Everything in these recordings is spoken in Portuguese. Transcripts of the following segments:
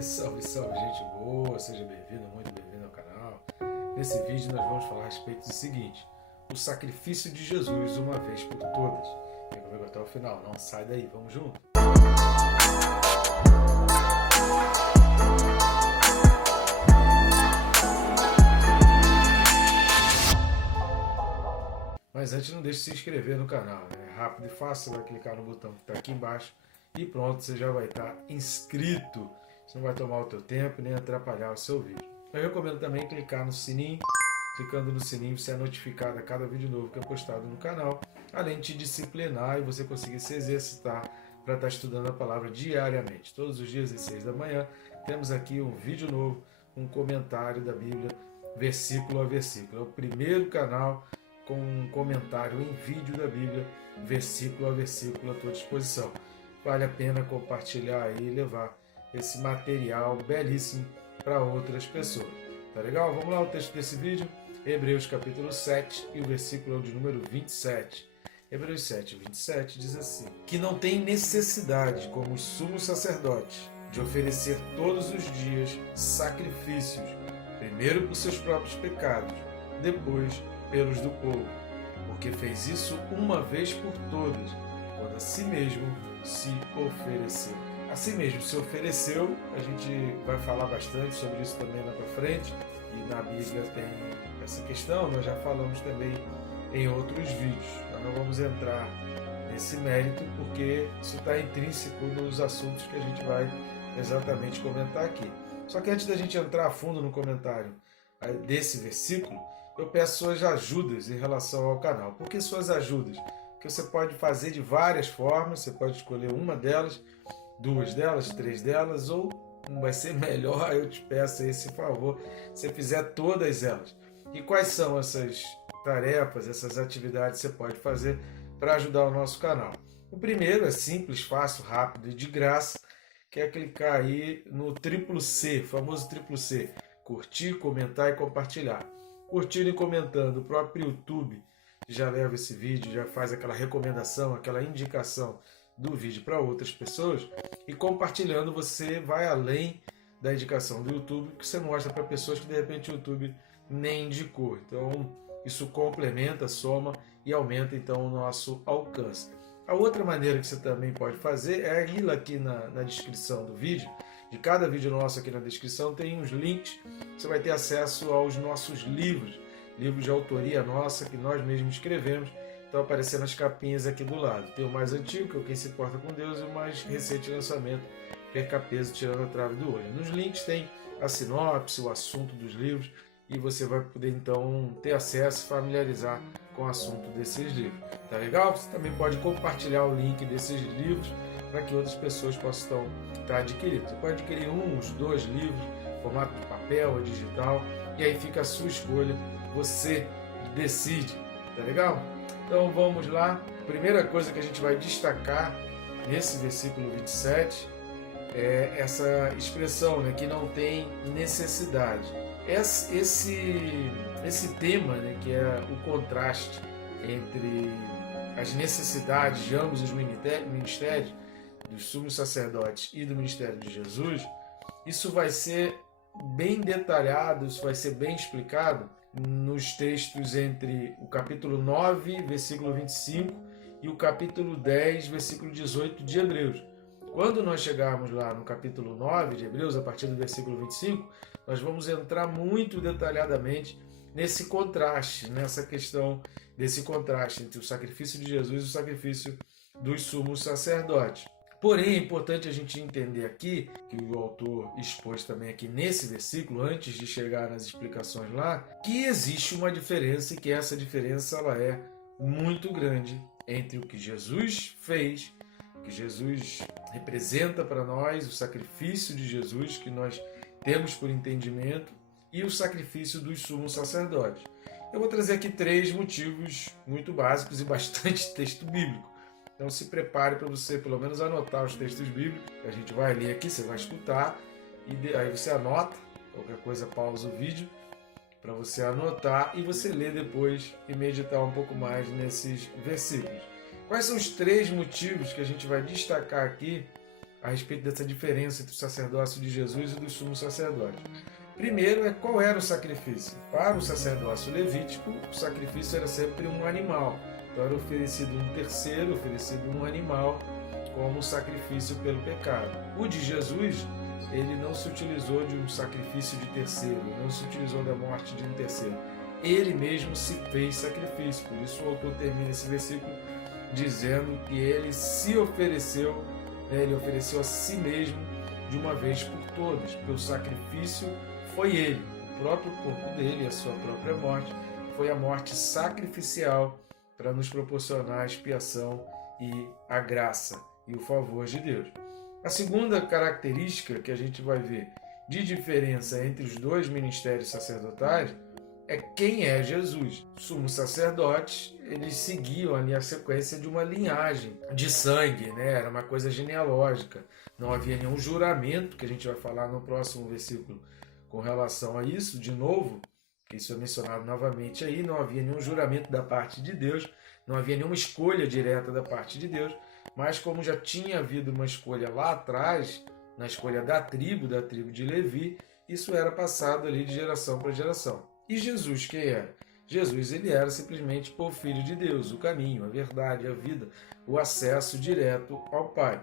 Salve, salve, gente boa, seja bem-vindo, muito bem-vindo ao canal. Nesse vídeo nós vamos falar a respeito do seguinte: o sacrifício de Jesus uma vez por todas. Vem comigo até o final, não sai daí, vamos junto. Mas antes, não deixe de se inscrever no canal, né? É rápido e fácil, você vai clicar no botão que está aqui embaixo e pronto, você já vai estar inscrito. Isso não vai tomar o teu tempo nem atrapalhar o seu vídeo. Eu recomendo também clicar no sininho. Clicando no sininho você é notificado a cada vídeo novo que é postado no canal, além de te disciplinar e você conseguir se exercitar para estar estudando a palavra diariamente. Todos os dias às 6 da manhã temos aqui um vídeo novo, um comentário da Bíblia, versículo a versículo. É o primeiro canal com um comentário em vídeo da Bíblia, versículo a versículo à tua disposição. Vale a pena compartilhar e levar esse material belíssimo para outras pessoas. Tá legal? Vamos lá, o texto desse vídeo, Hebreus capítulo 7 e o versículo de número 27. Hebreus 7, 27 diz assim: que não tem necessidade, como os sumos sacerdotes, de oferecer todos os dias sacrifícios, primeiro por seus próprios pecados, depois pelos do povo, porque fez isso uma vez por todas, quando a si mesmo se ofereceu. A si mesmo se ofereceu, a gente vai falar bastante sobre isso também lá para frente, e na Bíblia tem essa questão, nós já falamos também em outros vídeos. Nós não vamos entrar nesse mérito, porque isso está intrínseco nos assuntos que a gente vai exatamente comentar aqui. Só que antes da gente entrar a fundo no comentário desse versículo, eu peço suas ajudas em relação ao canal. Por que suas ajudas? Porque você pode fazer de várias formas, você pode escolher uma delas, duas delas, três delas, ou vai ser melhor, eu te peço esse favor, se você fizer todas elas. E quais são essas tarefas, essas atividades que você pode fazer para ajudar o nosso canal? O primeiro é simples, fácil, rápido e de graça, que é clicar aí no triplo C, famoso triplo C, curtir, comentar e compartilhar. Curtindo e comentando, o próprio YouTube já leva esse vídeo, já faz aquela recomendação, aquela indicação do vídeo para outras pessoas, e compartilhando você vai além da indicação do YouTube, que você mostra para pessoas que de repente o YouTube nem indicou. Então isso complementa, soma e aumenta então o nosso alcance. A outra maneira que você também pode fazer é ir aqui na descrição do vídeo. De cada vídeo nosso aqui na descrição tem uns links, você vai ter acesso aos nossos livros de autoria nossa, que nós mesmos escrevemos. Estão aparecendo as capinhas aqui do lado. Tem o mais antigo, que é o Quem Se Importa com Deus, e o mais recente lançamento, que é Capeso Tirando a Trave do Olho. Nos links tem a sinopse, o assunto dos livros, e você vai poder então ter acesso, familiarizar com o assunto desses livros. Tá legal? Você também pode compartilhar o link desses livros para que outras pessoas possam estar adquirindo. Você pode adquirir um, os dois livros, formato de papel ou digital, e aí fica a sua escolha, você decide. Tá legal? Então vamos lá. Primeira coisa que a gente vai destacar nesse versículo 27 é essa expressão, né, que não tem necessidade. Esse tema, né, que é o contraste entre as necessidades de ambos os ministérios, dos sumos sacerdotes e do ministério de Jesus, isso vai ser bem detalhado, isso vai ser bem explicado nos textos entre o capítulo 9, versículo 25 e o capítulo 10, versículo 18 de Hebreus. Quando nós chegarmos lá no capítulo 9 de Hebreus, a partir do versículo 25, nós vamos entrar muito detalhadamente nesse contraste, nessa questão desse contraste entre o sacrifício de Jesus e o sacrifício dos sumos sacerdotes. Porém, é importante a gente entender aqui, que o autor expôs também aqui nesse versículo, antes de chegar nas explicações lá, que existe uma diferença e que essa diferença ela é muito grande entre o que Jesus fez, que Jesus representa para nós, o sacrifício de Jesus que nós temos por entendimento, e o sacrifício dos sumos sacerdotes. Eu vou trazer aqui três motivos muito básicos e bastante texto bíblico. Então se prepare para você pelo menos anotar os textos bíblicos, que a gente vai ler aqui, você vai escutar, e aí você anota, qualquer coisa pausa o vídeo, para você anotar e você ler depois e meditar um pouco mais nesses versículos. Quais são os três motivos que a gente vai destacar aqui a respeito dessa diferença entre o sacerdócio de Jesus e do sumo sacerdote. Primeiro qual era o sacrifício. Para o sacerdócio levítico, o sacrifício era sempre um animal. Então era oferecido um terceiro, oferecido um animal como sacrifício pelo pecado. O de Jesus, ele não se utilizou de um sacrifício de terceiro, não se utilizou da morte de um terceiro. Ele mesmo se fez sacrifício. Por isso o autor termina esse versículo dizendo que ele se ofereceu, ele ofereceu a si mesmo de uma vez por todas, porque o sacrifício foi ele, o próprio corpo dele, a sua própria morte, foi a morte sacrificial para nos proporcionar a expiação e a graça e o favor de Deus. A segunda característica que a gente vai ver de diferença entre os dois ministérios sacerdotais é quem é Jesus. Os sumos sacerdotes, eles seguiam ali a sequência de uma linhagem de sangue, né? Era uma coisa genealógica. Não havia nenhum juramento, que a gente vai falar no próximo versículo com relação a isso, de novo, que isso é mencionado novamente aí, não havia nenhum juramento da parte de Deus, não havia nenhuma escolha direta da parte de Deus, mas como já tinha havido uma escolha lá atrás, na escolha da tribo de Levi, isso era passado ali de geração para geração. E Jesus, quem era? Jesus, ele era simplesmente o Filho de Deus, o caminho, a verdade, a vida, o acesso direto ao Pai.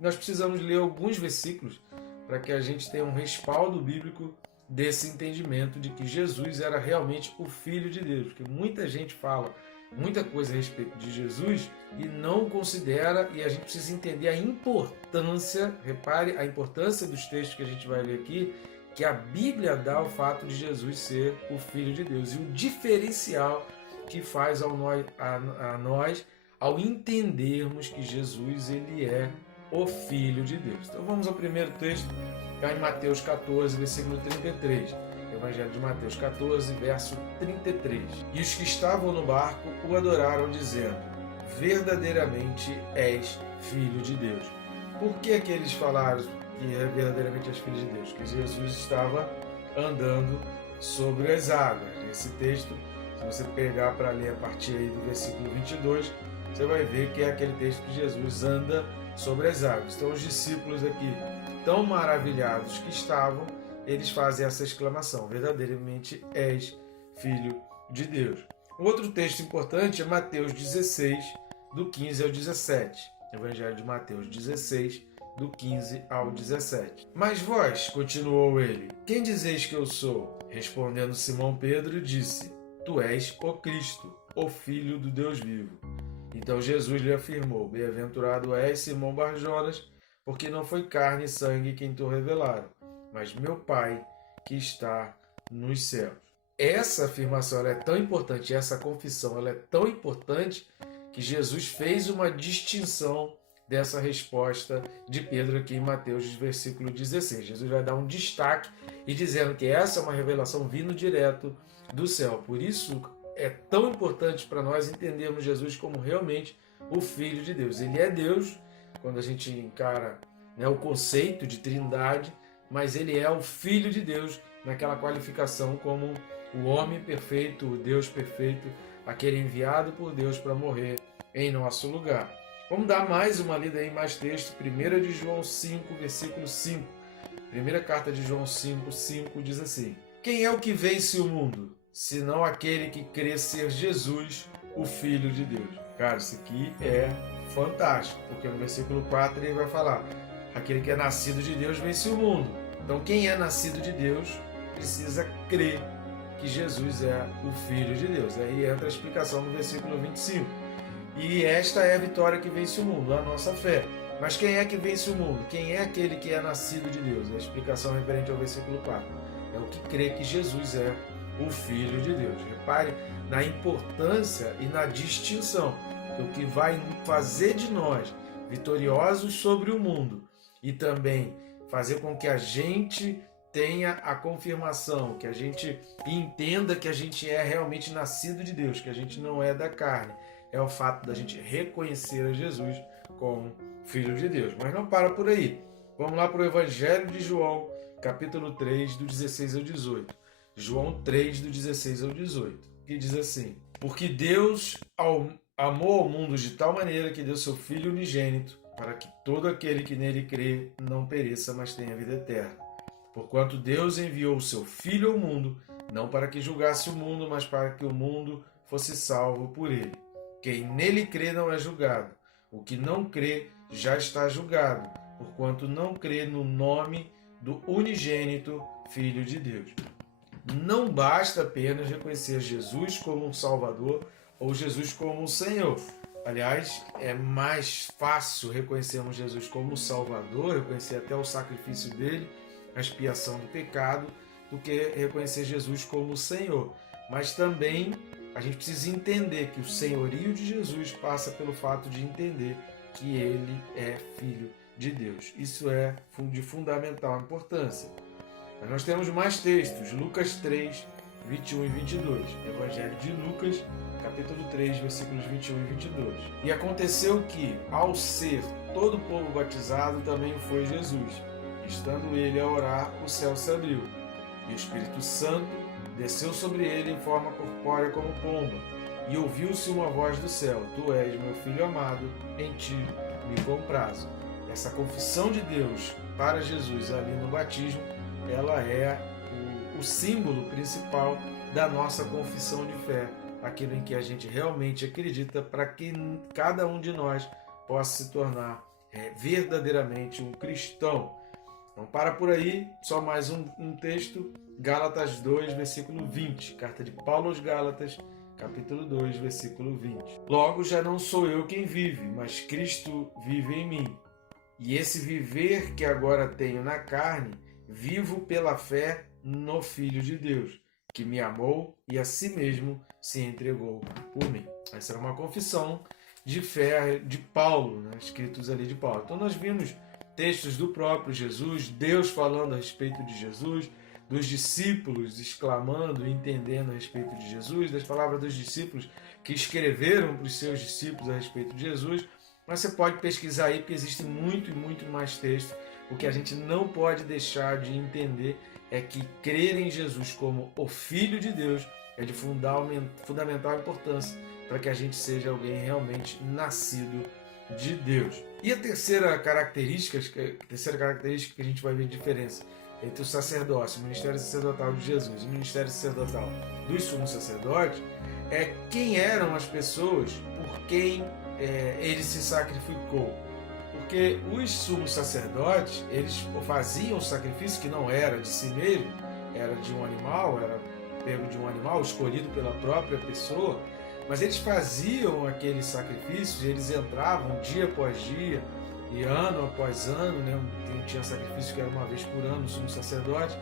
Nós precisamos ler alguns versículos para que a gente tenha um respaldo bíblico desse entendimento de que Jesus era realmente o Filho de Deus, porque muita gente fala muita coisa a respeito de Jesus e não considera, e a gente precisa entender a importância, repare a importância dos textos que a gente vai ler aqui, que a Bíblia dá ao fato de Jesus ser o Filho de Deus e o diferencial que faz a nós ao entendermos que Jesus ele é o Filho de Deus. Então vamos ao primeiro texto, está em Mateus 14, versículo 33. Evangelho de Mateus 14, verso 33. E os que estavam no barco o adoraram, dizendo: verdadeiramente és Filho de Deus. Por que que eles falaram que verdadeiramente és Filho de Deus? Que Jesus estava andando sobre as águas. Esse texto, se você pegar para ler a partir aí do versículo 22, você vai ver que é aquele texto que Jesus anda sobre as águas. Então os discípulos aqui, tão maravilhados que estavam, eles fazem essa exclamação: verdadeiramente és Filho de Deus. Um outro texto importante é Mateus 16, do 15 ao 17. Evangelho de Mateus 16, do 15 ao 17. Mas vós, continuou ele, quem dizeis que eu sou? Respondendo Simão Pedro, disse: tu és o Cristo, o Filho do Deus vivo. Então Jesus lhe afirmou: bem-aventurado és, Simão Barjonas, porque não foi carne e sangue quem te revelaram, mas meu Pai que está nos céus. Essa afirmação ela é tão importante, essa confissão ela é tão importante, que Jesus fez uma distinção dessa resposta de Pedro aqui em Mateus, versículo 16. Jesus vai dar um destaque e dizendo que essa é uma revelação vindo direto do céu. Por isso é tão importante para nós entendermos Jesus como realmente o Filho de Deus. Ele é Deus, quando a gente encara, né, o conceito de trindade, mas ele é o Filho de Deus naquela qualificação como o homem perfeito, o Deus perfeito, aquele enviado por Deus para morrer em nosso lugar. Vamos dar mais uma lida aí, mais texto. 1 de João 5, versículo 5. Primeira carta de João 5, 5 diz assim: quem é o que vence o mundo, senão aquele que crê ser Jesus, o Filho de Deus? Cara, isso aqui é fantástico, porque no versículo 4 ele vai falar: aquele que é nascido de Deus vence o mundo. Então quem é nascido de Deus precisa crer que Jesus é o Filho de Deus. Aí entra a explicação no versículo 25. E esta é a vitória que vence o mundo, a nossa fé. Mas quem é que vence o mundo? Quem é aquele que é nascido de Deus? A explicação referente ao versículo 4. É o que crê que Jesus é o Filho de Deus. Repare na importância e na distinção. Que o que vai fazer de nós vitoriosos sobre o mundo e também fazer com que a gente tenha a confirmação, que a gente entenda que a gente é realmente nascido de Deus, que a gente não é da carne, é o fato da gente reconhecer a Jesus como Filho de Deus. Mas não para por aí. Vamos lá para o Evangelho de João, capítulo 3, do 16 ao 18. João 3, do 16 ao 18, que diz assim: porque Deus amou ao mundo de tal maneira que deu seu Filho unigênito, para que todo aquele que nele crê não pereça, mas tenha vida eterna. Porquanto Deus enviou o seu Filho ao mundo, não para que julgasse o mundo, mas para que o mundo fosse salvo por ele. Quem nele crê não é julgado. O que não crê já está julgado, porquanto não crê no nome do unigênito Filho de Deus. Não basta apenas reconhecer Jesus como um Salvador ou Jesus como um Senhor. Aliás, é mais fácil reconhecermos Jesus como Salvador, reconhecer até o sacrifício dele, a expiação do pecado, do que reconhecer Jesus como Senhor. Mas também a gente precisa entender que o senhorio de Jesus passa pelo fato de entender que ele é Filho de Deus. Isso é de fundamental importância. Mas nós temos mais textos, Lucas 3, 21 e 22. Evangelho de Lucas, capítulo 3, versículos 21 e 22. E aconteceu que, ao ser todo o povo batizado, também o foi Jesus. Estando ele a orar, o céu se abriu, e o Espírito Santo desceu sobre ele em forma corpórea como pomba, e ouviu-se uma voz do céu: Tu és meu filho amado, em ti me comprazo. Essa confissão de Deus para Jesus ali no batismo, ela é o símbolo principal da nossa confissão de fé, aquilo em que a gente realmente acredita, para que cada um de nós possa se tornar verdadeiramente um cristão. Não para por aí, só mais um texto, Gálatas 2, versículo 20, carta de Paulo aos Gálatas, capítulo 2, versículo 20. Logo já não sou eu quem vive, mas Cristo vive em mim. E esse viver que agora tenho na carne, vivo pela fé no Filho de Deus, que me amou e a si mesmo se entregou por mim. Essa é uma confissão de fé de Paulo, né? Escritos ali de Paulo. Então nós vimos textos do próprio Jesus, Deus falando a respeito de Jesus, dos discípulos exclamando e entendendo a respeito de Jesus, das palavras dos discípulos que escreveram para os seus discípulos a respeito de Jesus. Mas você pode pesquisar aí, porque existe muito e muito mais texto. O que a gente não pode deixar de entender é que crer em Jesus como o Filho de Deus é de fundamental importância para que a gente seja alguém realmente nascido de Deus. E a terceira característica que a gente vai ver diferença entre o sacerdócio, o ministério sacerdotal de Jesus e o ministério sacerdotal dos sumos sacerdotes é quem eram as pessoas por quem ele se sacrificou. Porque os sumos sacerdotes, eles faziam o sacrifício que não era de si mesmo, era de um animal, era pego de um animal escolhido pela própria pessoa, mas eles faziam aqueles sacrifícios, eles entravam dia após dia e ano após ano, né? Tinha sacrifício que era uma vez por ano, o sumo sacerdote,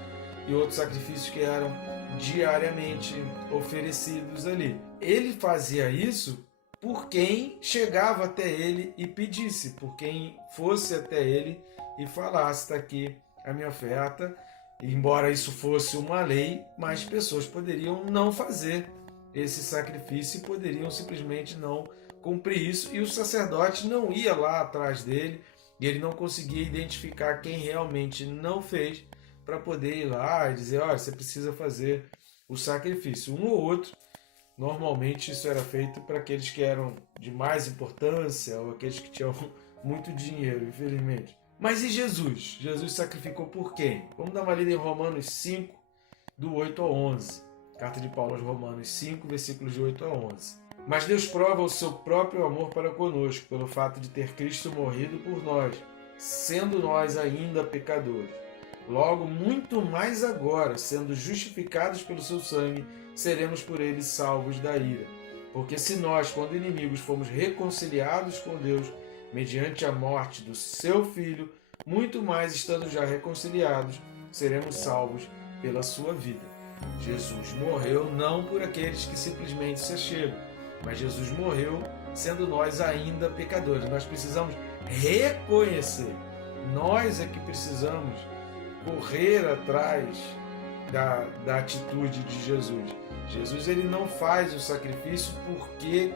e outros sacrifícios que eram diariamente oferecidos ali. Ele fazia isso por quem chegava até ele e pedisse, por quem fosse até ele e falasse: está aqui a minha oferta. Embora isso fosse uma lei, mas pessoas poderiam não fazer esse sacrifício e poderiam simplesmente não cumprir isso, e o sacerdote não ia lá atrás dele e ele não conseguia identificar quem realmente não fez para poder ir lá e dizer: olha, você precisa fazer o sacrifício. Um ou outro. Normalmente isso era feito para aqueles que eram de mais importância ou aqueles que tinham muito dinheiro, infelizmente. Mas e Jesus? Jesus sacrificou por quem? Vamos dar uma lida em Romanos 5, do 8 ao 11. Carta de Paulo aos Romanos 5, versículos de 8 a 11. Mas Deus prova o seu próprio amor para conosco, pelo fato de ter Cristo morrido por nós, sendo nós ainda pecadores. Logo, muito mais agora, sendo justificados pelo seu sangue, seremos por ele salvos da ira. Porque se nós, quando inimigos, fomos reconciliados com Deus, mediante a morte do seu Filho, muito mais, estando já reconciliados, seremos salvos pela sua vida. Jesus morreu não por aqueles que simplesmente se achegam, mas Jesus morreu sendo nós ainda pecadores. Nós precisamos reconhecer, nós é que precisamos correr atrás da atitude de Jesus. Jesus ele não faz o sacrifício porque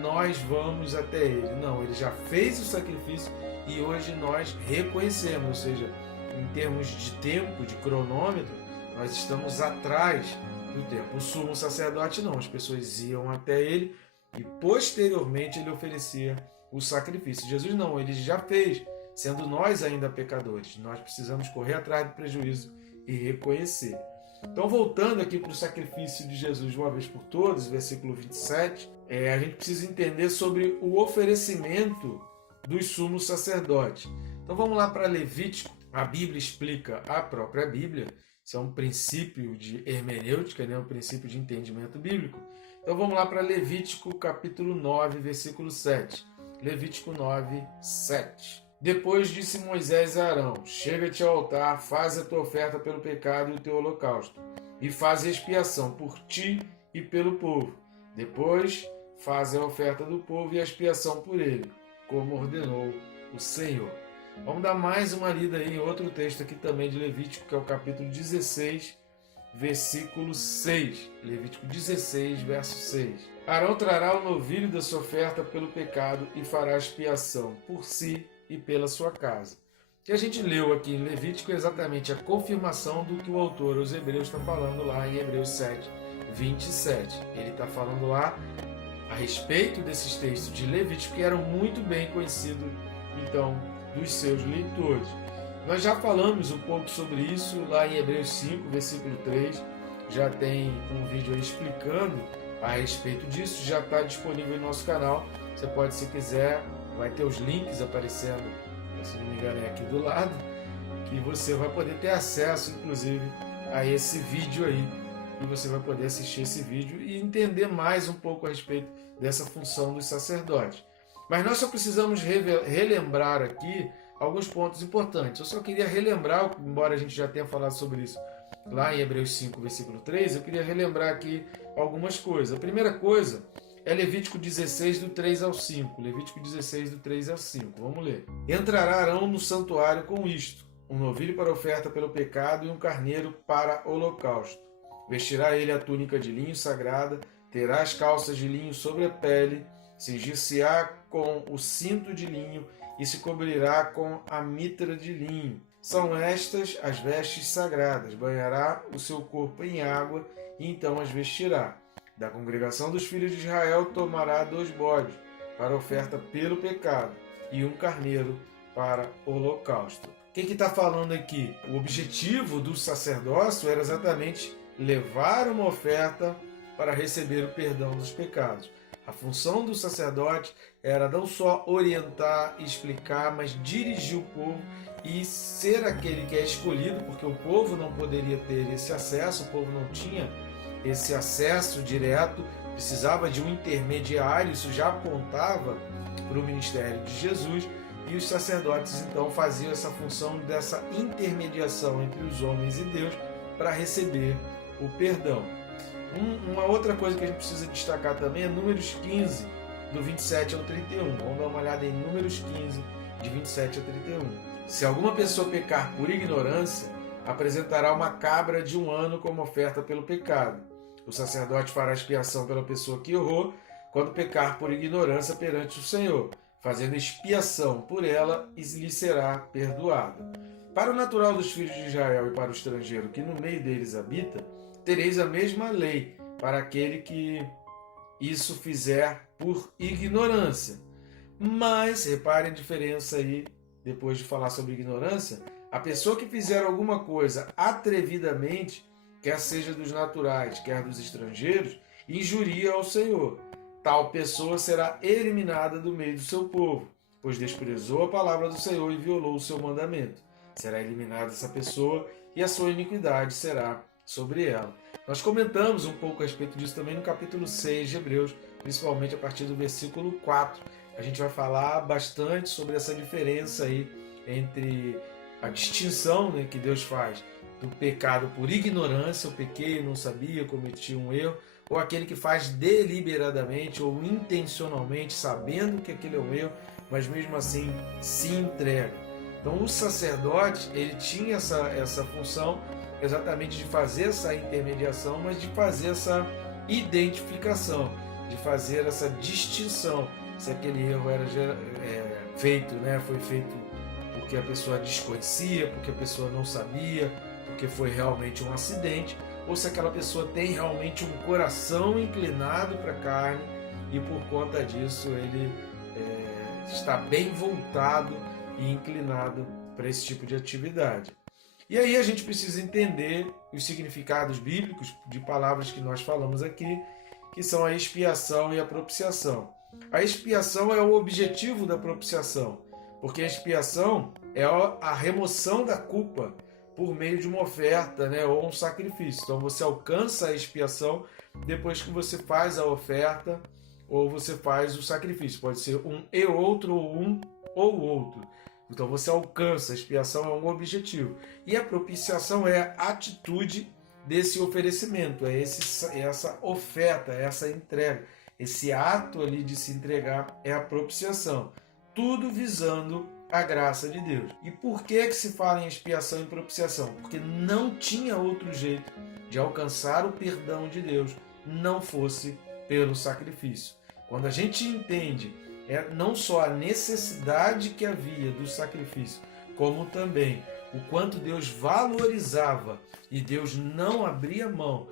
nós vamos até ele. Não, ele já fez o sacrifício e hoje nós reconhecemos, ou seja, em termos de tempo, de cronômetro, nós estamos atrás do tempo. O sumo sacerdote não, as pessoas iam até ele e posteriormente ele oferecia o sacrifício. Jesus não, ele já fez, sendo nós ainda pecadores. Nós precisamos correr atrás do prejuízo e reconhecer. Então, voltando aqui para o sacrifício de Jesus de uma vez por todas, versículo 27, a gente precisa entender sobre o oferecimento dos sumos sacerdotes. Então, vamos lá para Levítico. A Bíblia explica a própria Bíblia. Isso é um princípio de hermenêutica, um princípio de entendimento bíblico. Então, vamos lá para Levítico, capítulo 9, versículo 7. Levítico 9, 7. Depois disse Moisés a Arão: chega-te ao altar, faz a tua oferta pelo pecado e o teu holocausto, e faz expiação por ti e pelo povo. Depois faz a oferta do povo e a expiação por ele, como ordenou o Senhor. Vamos dar mais uma lida aí em outro texto aqui também de Levítico, que é o capítulo 16, versículo 6. Levítico 16, verso 6. Arão trará o novilho da sua oferta pelo pecado e fará expiação por si e pela sua casa. O que a gente leu aqui em Levítico é exatamente a confirmação do que o autor aos Hebreus está falando lá em Hebreus 7, 27. Ele está falando lá a respeito desses textos de Levítico que eram muito bem conhecidos, então, dos seus leitores. Nós já falamos um pouco sobre isso lá em Hebreus 5, versículo 3. Já tem um vídeo aí explicando a respeito disso, já está disponível no nosso canal. Você pode, se quiser, vai ter os links aparecendo, se não me engano é aqui do lado, que você vai poder ter acesso, inclusive, a esse vídeo aí. E você vai poder assistir esse vídeo e entender mais um pouco a respeito dessa função dos sacerdotes. Mas nós só precisamos relembrar aqui alguns pontos importantes. Eu só queria relembrar, embora a gente já tenha falado sobre isso lá em Hebreus 5, versículo 3, eu queria relembrar aqui algumas coisas. A primeira coisa é Levítico 16, do 3 ao 5. Levítico 16, do 3 ao 5. Vamos ler. Entrará Arão no santuário com isto: um novilho para oferta pelo pecado e um carneiro para holocausto. Vestirá ele a túnica de linho sagrada, terá as calças de linho sobre a pele, cingir-se-á com o cinto de linho e se cobrirá com a mitra de linho. São estas as vestes sagradas. Banhará o seu corpo em água e então as vestirá. Da congregação dos filhos de Israel tomará 2 bodes para oferta pelo pecado e um carneiro para holocausto. O que está falando aqui? O objetivo do sacerdócio era exatamente levar uma oferta para receber o perdão dos pecados. A função do sacerdote era não só orientar e explicar, mas dirigir o povo e ser aquele que é escolhido, porque o povo não poderia ter esse acesso, o povo não tinha esse acesso direto, precisava de um intermediário. Isso já apontava para o ministério de Jesus, e os sacerdotes então faziam essa função dessa intermediação entre os homens e Deus para receber o perdão. Uma outra coisa que a gente precisa destacar também é Números 15, do 27 ao 31. Vamos dar uma olhada em Números 15, de 27 a 31. Se alguma pessoa pecar por ignorância, apresentará uma cabra de 1 ano como oferta pelo pecado. O sacerdote fará expiação pela pessoa que errou quando pecar por ignorância perante o Senhor, fazendo expiação por ela, e lhe será perdoado. Para o natural dos filhos de Israel e para o estrangeiro que no meio deles habita, tereis a mesma lei para aquele que isso fizer por ignorância. Mas, reparem a diferença aí, depois de falar sobre ignorância, a pessoa que fizer alguma coisa atrevidamente, quer seja dos naturais, quer dos estrangeiros, injuria ao Senhor. Tal pessoa será eliminada do meio do seu povo, pois desprezou a palavra do Senhor e violou o seu mandamento. Será eliminada essa pessoa e a sua iniquidade será sobre ela. Nós comentamos um pouco a respeito disso também no capítulo 6 de Hebreus, principalmente a partir do versículo 4. A gente vai falar bastante sobre essa diferença aí entre a distinção, que Deus faz do pecado por ignorância, eu pequei, não sabia, cometi um erro, ou aquele que faz deliberadamente ou intencionalmente, sabendo que aquele é um erro, mas mesmo assim se entrega. Então o sacerdote, ele tinha essa função exatamente de fazer essa intermediação, mas de fazer essa identificação, de fazer essa distinção, se aquele erro era feito, foi feito porque a pessoa desconhecia, porque a pessoa não sabia, porque foi realmente um acidente, ou se aquela pessoa tem realmente um coração inclinado para a carne e por conta disso ele está bem voltado e inclinado para esse tipo de atividade. E aí a gente precisa entender os significados bíblicos de palavras que nós falamos aqui, que são a expiação e a propiciação. A expiação é o objetivo da propiciação, porque a expiação é a remoção da culpa por meio de uma oferta, né, ou um sacrifício. Então você alcança a expiação depois que você faz a oferta ou você faz o sacrifício. Pode ser um e outro, ou um ou outro. Então você alcança, a expiação é um objetivo. E a propiciação é a atitude desse oferecimento, é essa oferta, essa entrega. Esse ato ali de se entregar é a propiciação. Tudo visando a graça de Deus. E por que se fala em expiação e propiciação? Porque não tinha outro jeito de alcançar o perdão de Deus não fosse pelo sacrifício. Quando a gente entende não só a necessidade que havia do sacrifício, como também o quanto Deus valorizava e Deus não abria mão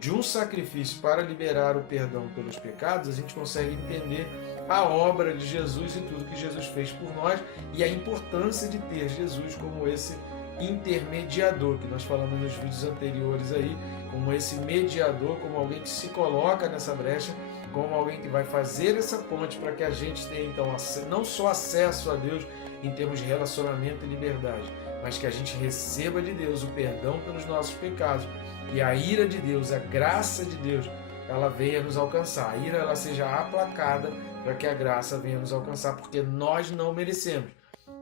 de um sacrifício para liberar o perdão pelos pecados, a gente consegue entender a obra de Jesus e tudo que Jesus fez por nós e a importância de ter Jesus como esse intermediador, que nós falamos nos vídeos anteriores aí, como esse mediador, como alguém que se coloca nessa brecha, como alguém que vai fazer essa ponte para que a gente tenha então não só acesso a Deus em termos de relacionamento e liberdade, mas que a gente receba de Deus o perdão pelos nossos pecados e a ira de Deus, a graça de Deus, ela venha nos alcançar. A ira ela seja aplacada para que a graça venha nos alcançar, porque nós não merecemos.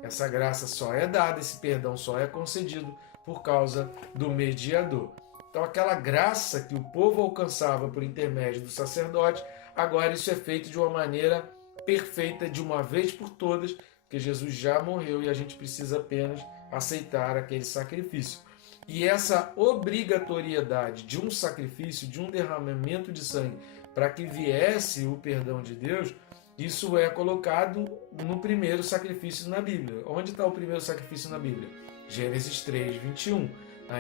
Essa graça só é dada, esse perdão só é concedido por causa do mediador. Então aquela graça que o povo alcançava por intermédio do sacerdote, agora isso é feito de uma maneira perfeita, de uma vez por todas, porque Jesus já morreu e a gente precisa apenas aceitar aquele sacrifício. E essa obrigatoriedade de um sacrifício, de um derramamento de sangue, para que viesse o perdão de Deus, isso é colocado no primeiro sacrifício na Bíblia. Onde está o primeiro sacrifício na Bíblia? Gênesis 3, 21.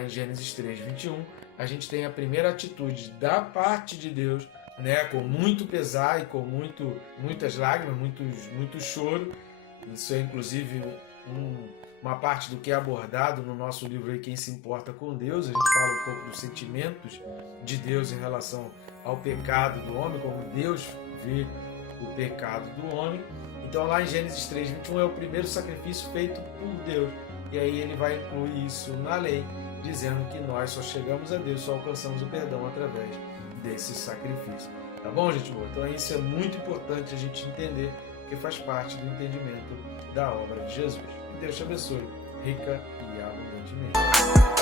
Em Gênesis 3, 21, a gente tem a primeira atitude da parte de Deus, né, com muito pesar e com muitas lágrimas, muito choro. Isso é inclusive uma parte do que é abordado no nosso livro aí, Quem se Importa com Deus. A gente fala um pouco dos sentimentos de Deus em relação ao pecado do homem, como Deus vê o pecado do homem. Então lá em Gênesis 3, 21 é o primeiro sacrifício feito por Deus. E aí ele vai incluir isso na lei, dizendo que nós só chegamos a Deus, só alcançamos o perdão através desse sacrifício. Tá bom, gente boa? Então isso é muito importante a gente entender, porque faz parte do entendimento da obra de Jesus. Que Deus te abençoe, rica e abundantemente.